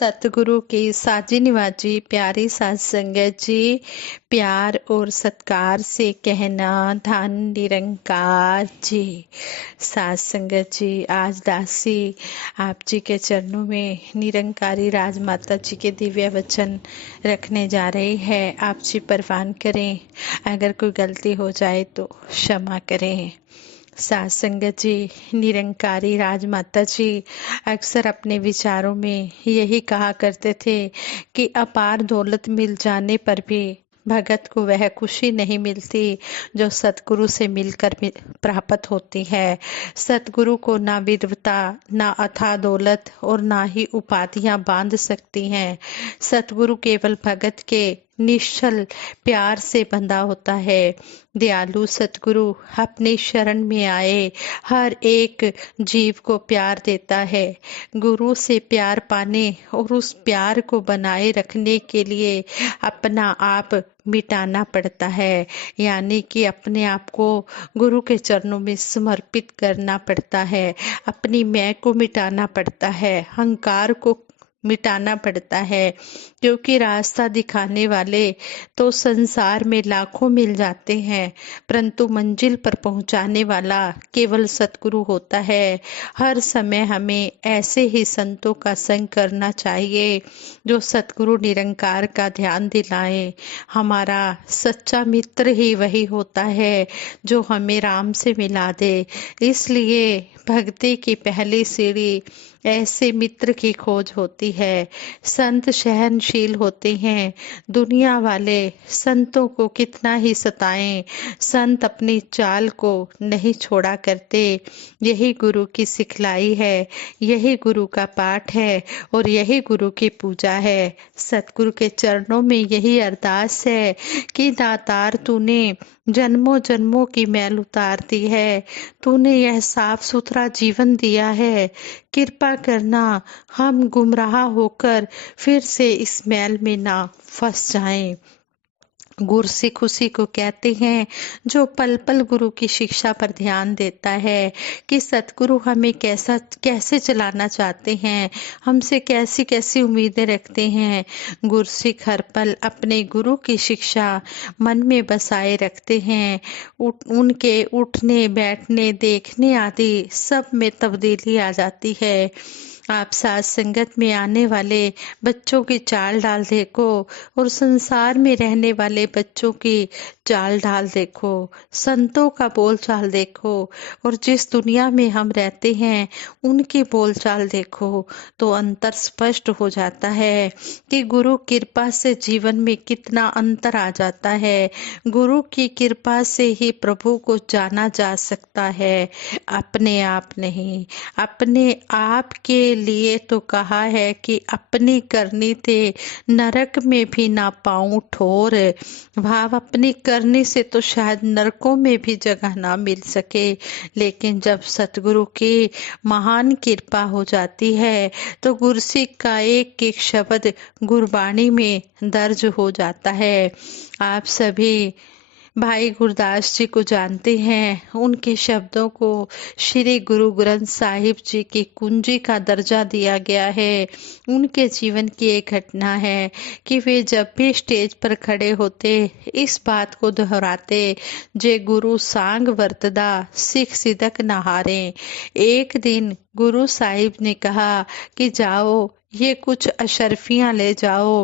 सतगुरु की साजी निवाजी प्यारी साध संगत जी, प्यार और सत्कार से कहना धन निरंकार जी। साध संगत जी, आज दासी आप जी के चरणों में निरंकारी राजमाता जी के दिव्य वचन रखने जा रही है। आप जी परवान करें, अगर कोई गलती हो जाए तो क्षमा करें। साध संगत जी, निरंकारी राजमाता जी अक्सर अपने विचारों में यही कहा करते थे कि अपार दौलत मिल जाने पर भी भगत को वह खुशी नहीं मिलती जो सतगुरु से मिलकर प्राप्त होती है। सतगुरु को ना विद्वता, ना अथाह दौलत और ना ही उपाधियां बांध सकती हैं। सतगुरु केवल भगत के निश्चल प्यार से बंधा होता है। दयालु सतगुरु अपनी शरण में आए हर एक जीव को प्यार देता है। गुरु से प्यार पाने और उस प्यार को बनाए रखने के लिए अपना आप मिटाना पड़ता है, यानी कि अपने आप को गुरु के चरणों में समर्पित करना पड़ता है। अपनी मैं को मिटाना पड़ता है, अहंकार को मिटाना पड़ता है, क्योंकि रास्ता दिखाने वाले तो संसार में लाखों मिल जाते हैं, परंतु मंजिल पर पहुंचाने वाला केवल सतगुरु होता है। हर समय हमें ऐसे ही संतों का संग करना चाहिए जो सतगुरु निरंकार का ध्यान दिलाए। हमारा सच्चा मित्र ही वही होता है जो हमें राम से मिला दे। इसलिए भक्ति की पहली सीढ़ी ऐसे मित्र की खोज होती है। संत सहनशील होते हैं। दुनिया वाले संतों को कितना ही सताएं, संत अपनी चाल को नहीं छोड़ा करते। यही गुरु की सिखलाई है, यही गुरु का पाठ है और यही गुरु की पूजा है। सतगुरु के चरणों में यही अरदास है कि दातार तूने जन्मों जन्मों की मैल उतार दी है, तूने यह साफ सुथरा जीवन दिया है, कृपा करना हम गुमराह होकर फिर से इस मैल में ना फंस जाएं। गुरसिख उसी को कहते हैं जो पल पल गुरु की शिक्षा पर ध्यान देता है कि सतगुरु हमें कैसे चलाना चाहते हैं, हमसे कैसी कैसी उम्मीदें रखते हैं। गुरसिख हर पल अपने गुरु की शिक्षा मन में बसाए रखते हैं। उनके उठने बैठने देखने आदि सब में तब्दीली आ जाती है। आप साथ संगत में आने वाले बच्चों की चाल ढाल देखो और संसार में रहने वाले बच्चों की चाल ढाल देखो, संतों का बोल चाल देखो और जिस दुनिया में हम रहते हैं उनकी बोल चाल देखो, तो अंतर स्पष्ट हो जाता है कि गुरु कृपा से जीवन में कितना अंतर आ जाता है। गुरु की कृपा से ही प्रभु को जाना जा सकता है, अपने आप नहीं। अपने आप के लिए तो कहा है कि अपनी करनी थे नरक में भी ना पाऊं ठोर। भाव अपनी करनी से तो शायद नरकों में भी जगह ना मिल सके, लेकिन जब सतगुरु की महान कृपा हो जाती है तो गुरसिख का एक एक शब्द गुरबाणी में दर्ज हो जाता है। आप सभी भाई गुरदास जी को जानते हैं, उनके शब्दों को श्री गुरु ग्रंथ साहिब जी की कुंजी का दर्जा दिया गया है। उनके जीवन की एक घटना है कि वे जब भी स्टेज पर खड़े होते इस बात को दोहराते, जे गुरु सांग वर्तदा सिख सिदक न हारे। एक दिन गुरु साहिब ने कहा कि जाओ ये कुछ अशर्फियां ले जाओ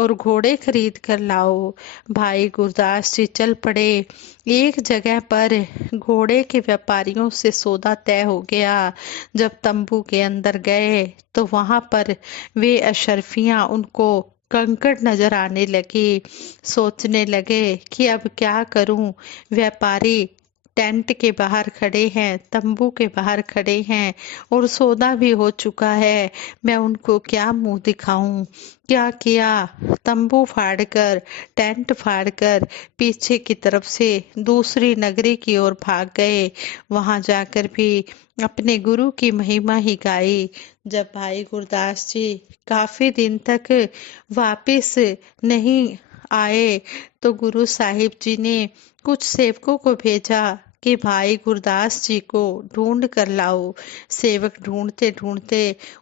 और घोड़े खरीद कर लाओ। भाई गुरदास जी चल पड़े। एक जगह पर घोड़े के व्यापारियों से सौदा तय हो गया। जब तंबू के अंदर गए तो वहां पर वे अशर्फियां उनको कंकड़ नजर आने लगी। सोचने लगे कि अब क्या करूं। व्यापारी टेंट के बाहर खड़े हैं, तंबू के बाहर खड़े हैं और सौदा भी हो चुका है, मैं उनको क्या मुंह दिखाऊं। क्या किया, तंबू फाड़कर टेंट फाड़कर पीछे की तरफ से दूसरी नगरी की ओर भाग गए। वहां जाकर भी अपने गुरु की महिमा ही गाई। जब भाई गुरदास जी काफी दिन तक वापस नहीं आए तो गुरु साहिब जी ने कुछ सेवकों को भेजा कि भाई गुरदास जी को ढूंढ कर लाओ। सेवक ढूंढते ढूंढते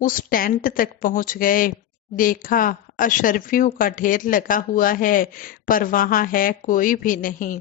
उस टेंट तक पहुंच गए। देखा अशर्फियों का ढेर लगा हुआ है, पर वहां है कोई भी नहीं।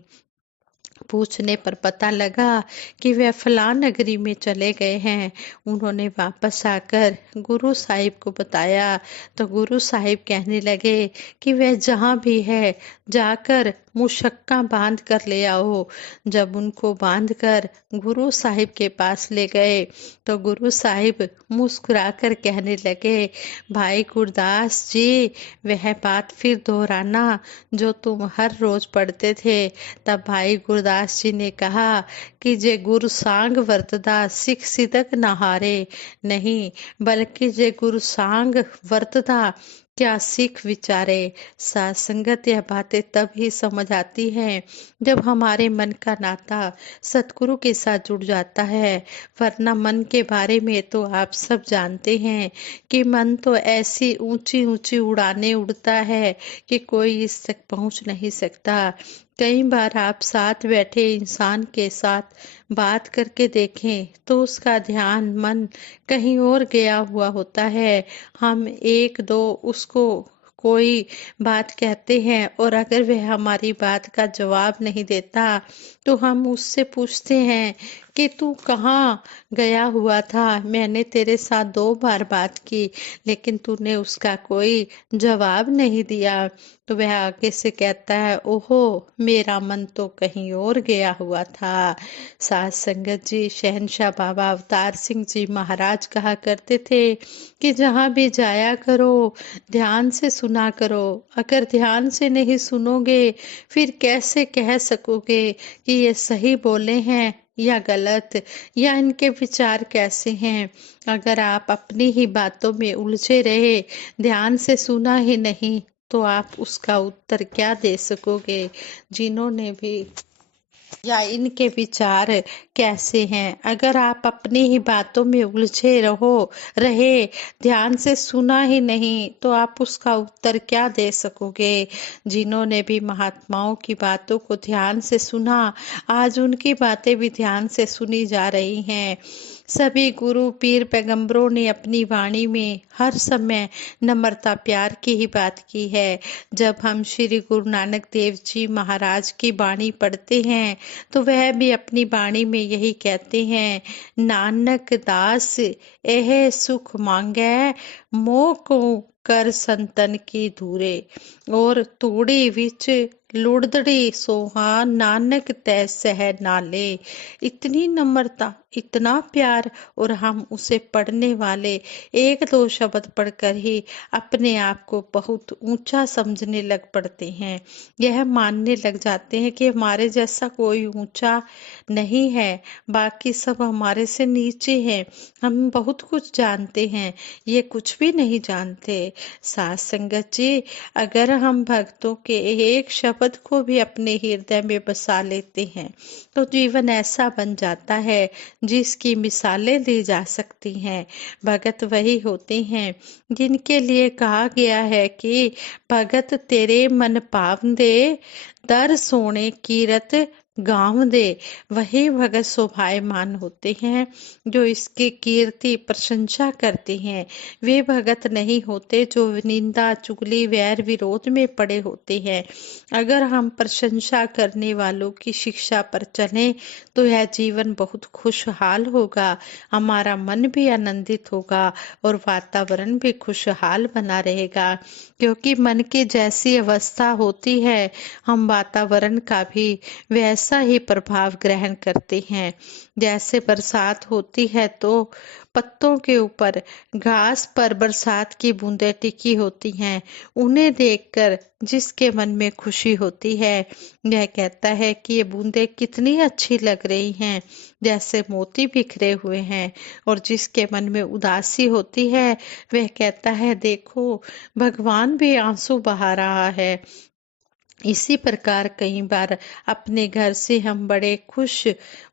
पूछने पर पता लगा कि वह फलां नगरी में चले गए हैं। उन्होंने वापस आकर गुरु साहिब को बताया तो गुरु साहिब कहने लगे कि वह जहाँ भी है जाकर मुशक्का बांध कर ले आओ। जब उनको बांध कर गुरु साहिब के पास ले गए तो गुरु साहिब मुस्कुराकर कहने लगे, भाई गुरदास जी, वह बात फिर दोहराना जो तुम हर रोज पढ़ते थे। तब भाई गुरदास जी ने कहा कि जे गुरु सांग वरतदा सिख सिदक न हारे, नहीं बल्कि जे गुरु सांग वरतदा क्या सिख विचारे। साथ संगत यह बातें तब ही समझ आती है जब हमारे मन का नाता सतगुरु के साथ जुड़ जाता है। वरना मन के बारे में तो आप सब जानते हैं कि मन तो ऐसी ऊंची ऊंची उड़ाने उड़ता है कि कोई इस तक पहुंच नहीं सकता। कई बार आप साथ बैठे इंसान के साथ बात करके देखें तो उसका ध्यान मन कहीं और गया हुआ होता है। हम एक दो उसको कोई बात कहते हैं और अगर वह हमारी बात का जवाब नहीं देता तो हम उससे पूछते हैं कि तू कहाँ गया हुआ था, मैंने तेरे साथ 2 बार बात की लेकिन तूने उसका कोई जवाब नहीं दिया। तो वह आगे से कहता है, ओहो मेरा मन तो कहीं और गया हुआ था। साथ संगत जी, शहनशाह बाबा अवतार सिंह जी महाराज कहा करते थे कि जहाँ भी जाया करो ध्यान से सुना करो। अगर ध्यान से नहीं सुनोगे फिर कैसे कह सकोगे कि ये सही बोले हैं या गलत, या इनके विचार कैसे हैं। अगर आप अपनी ही बातों में उलझे रहे, ध्यान से सुना ही नहीं, तो आप उसका उत्तर क्या दे सकोगे। जिन्होंने भी या इनके विचार कैसे हैं। अगर आप अपनी ही बातों में उलझे रहे, ध्यान से सुना ही नहीं, तो आप उसका उत्तर क्या दे सकोगे। जिन्होंने भी महात्माओं की बातों को ध्यान से सुना, आज उनकी बातें भी ध्यान से सुनी जा रही हैं। सभी गुरु पीर पैगंबरों ने अपनी वाणी में हर समय नम्रता प्यार की ही बात की है। जब हम श्री गुरु नानक देव जी महाराज की वाणी पढ़ते हैं तो वह भी अपनी वाणी में यही कहते हैं, नानक दास एह सुख मांगै, मोह को कर संतन की धूरे, और तूड़ी विच लुड़दड़ी सोहा नानक तै सह नाले। इतनी नम्रता, इतना प्यार, और हम उसे पढ़ने वाले 1-2 शब्द पढ़कर ही अपने आप को बहुत ऊंचा समझने लग पड़ते हैं। यह मानने लग जाते हैं कि हमारे जैसा कोई ऊंचा नहीं है, बाकी सब हमारे से नीचे हैं। हम बहुत कुछ जानते हैं, ये कुछ भी नहीं जानते। साथ संगत जी, अगर हम भक्तों के एक शब्द को भी अपने हृदय में बसा लेते हैं तो जीवन ऐसा बन जाता है जिसकी मिसालें दी जा सकती हैं। भगत वही होते हैं जिनके लिए कहा गया है कि भगत तेरे मन पावंदे, दर सोने कीरत गाँव दे। वही भगत शोभायमान होते हैं जो इसकी कीर्ति प्रशंसा करते हैं। वे भगत नहीं होते जो निंदा चुगली वैर विरोध में पड़े होते हैं। अगर हम प्रशंसा करने वालों की शिक्षा पर चलें तो यह जीवन बहुत खुशहाल होगा, हमारा मन भी आनंदित होगा और वातावरण भी खुशहाल बना रहेगा। क्योंकि मन की जैसी अवस्था होती है हम वातावरण का भी वैसा ही प्रभाव ग्रहण करते हैं। जैसे बरसात होती है तो पत्तों के ऊपर घास पर बरसात की बूंदें टिकी होती हैं, उन्हें देखकर जिसके मन में खुशी होती है वह कहता है कि ये बूंदें कितनी अच्छी लग रही हैं, जैसे मोती बिखरे हुए हैं। और जिसके मन में उदासी होती है वह कहता है देखो भगवान भी आंसू बहा रहा है। इसी प्रकार कई बार अपने घर से हम बड़े खुश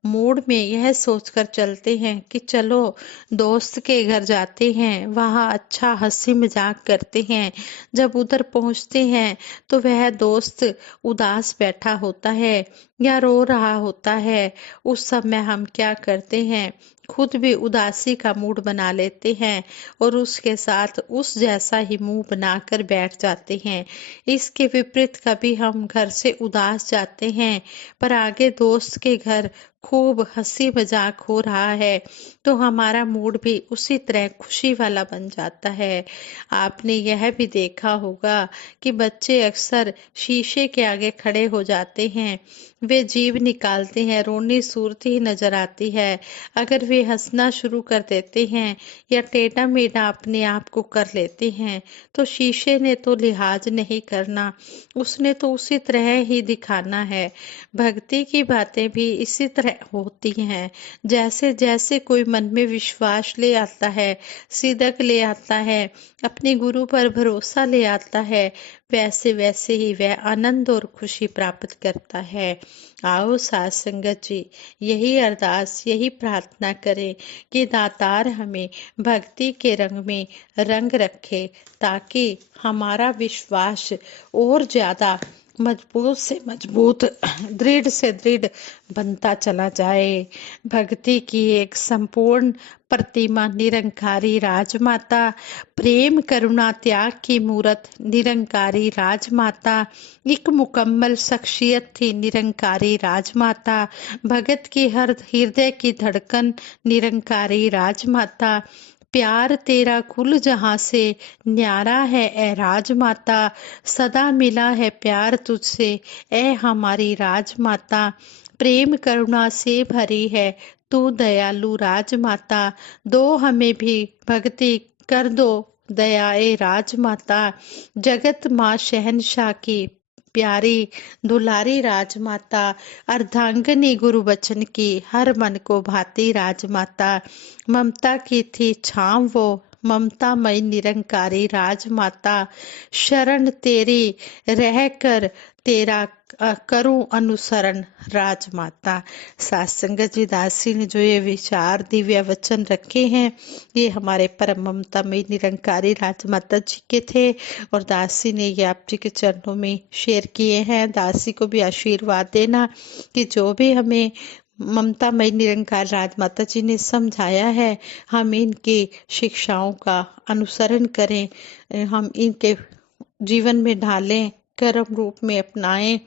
मूड में यह सोचकर चलते हैं कि चलो दोस्त के घर जाते हैं, वहाँ अच्छा हंसी मजाक करते हैं। जब उधर पहुँचते हैं तो वह दोस्त उदास बैठा होता है या रो रहा होता है। उस समय हम क्या करते हैं, खुद भी उदासी का मूड बना लेते हैं और उसके साथ उस जैसा ही मुंह बनाकर बैठ जाते हैं। इसके विपरीत कभी हम घर से उदास जाते हैं पर आगे दोस्त के घर खूब हंसी मजाक हो रहा है तो हमारा मूड भी उसी तरह खुशी वाला बन जाता है। आपने यह भी देखा होगा कि बच्चे अक्सर शीशे के आगे खड़े हो जाते हैं, वे जीभ निकालते हैं, रोनी सूरत ही नजर आती है। अगर वे हंसना शुरू कर देते हैं या टेढ़ा मेढ़ा अपने आप को कर लेते हैं तो शीशे ने तो लिहाज नहीं करना, उसने तो उसी तरह ही दिखाना है। भक्ति की बातें भी इसी तरह होती हैं। जैसे जैसे कोई मन में विश्वास ले आता है, सिदक ले आता है, अपने गुरु पर भरोसा ले आता है, वैसे वैसे ही वह आनंद और खुशी प्राप्त करता है। आओ साध संगत जी, यही अरदास यही प्रार्थना करें कि दातार हमें भक्ति के रंग में रंग रखे ताकि हमारा विश्वास और ज्यादा मजबूत से मजबूत दृढ़ से दृढ़ बनता चला जाए। भक्ति की एक संपूर्ण प्रतिमा निरंकारी राजमाता, प्रेम करुणा त्याग की मूरत निरंकारी राजमाता, एक मुकम्मल शख्सियत थी निरंकारी राजमाता, भगत की हर हृदय की धड़कन निरंकारी राजमाता, प्यार तेरा कुल जहां से न्यारा है ए राजमाता, सदा मिला है प्यार तुझसे ए हमारी राजमाता, प्रेम करुणा से भरी है तू दयालु राजमाता, दो हमें भी भक्ति कर दो दया ए राजमाता, जगत माँ शहनशाह की प्यारी दुलारी राजमाता, अर्धांगिनी गुरु बचन की हर मन को भाती राजमाता, ममता की थी छांव वो ममता मई निरंकारी राजमाता, शरण तेरी रह कर तेरा करूं अनुसरण राजमाता। सात संगत जी, दासी ने जो ये विचार दिव्य वचन रखे हैं ये हमारे परम ममता में निरंकारी राजमाता जी के थे और दासी ने ये आप जी के चरणों में शेयर किए हैं। दासी को भी आशीर्वाद देना कि जो भी हमें ममता मई निरंकार राजमाता जी ने समझाया है हम इनकी शिक्षाओं का अनुसरण करें, हम इनके जीवन में ढालें, कर्म रूप में अपनाएं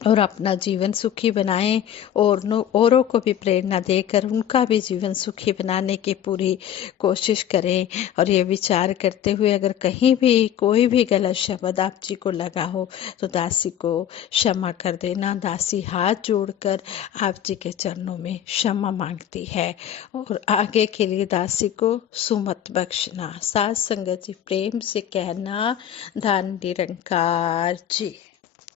और अपना जीवन सुखी बनाएं और औरों को भी प्रेरणा देकर उनका भी जीवन सुखी बनाने की पूरी कोशिश करें। और ये विचार करते हुए अगर कहीं भी कोई भी गलत शब्द आप जी को लगा हो तो दासी को क्षमा कर देना। दासी हाथ जोड़कर आप जी के चरणों में क्षमा मांगती है और आगे के लिए दासी को सुमत बख्शना। साथ संगत जी प्रेम से कहना, धन निरंकार जी।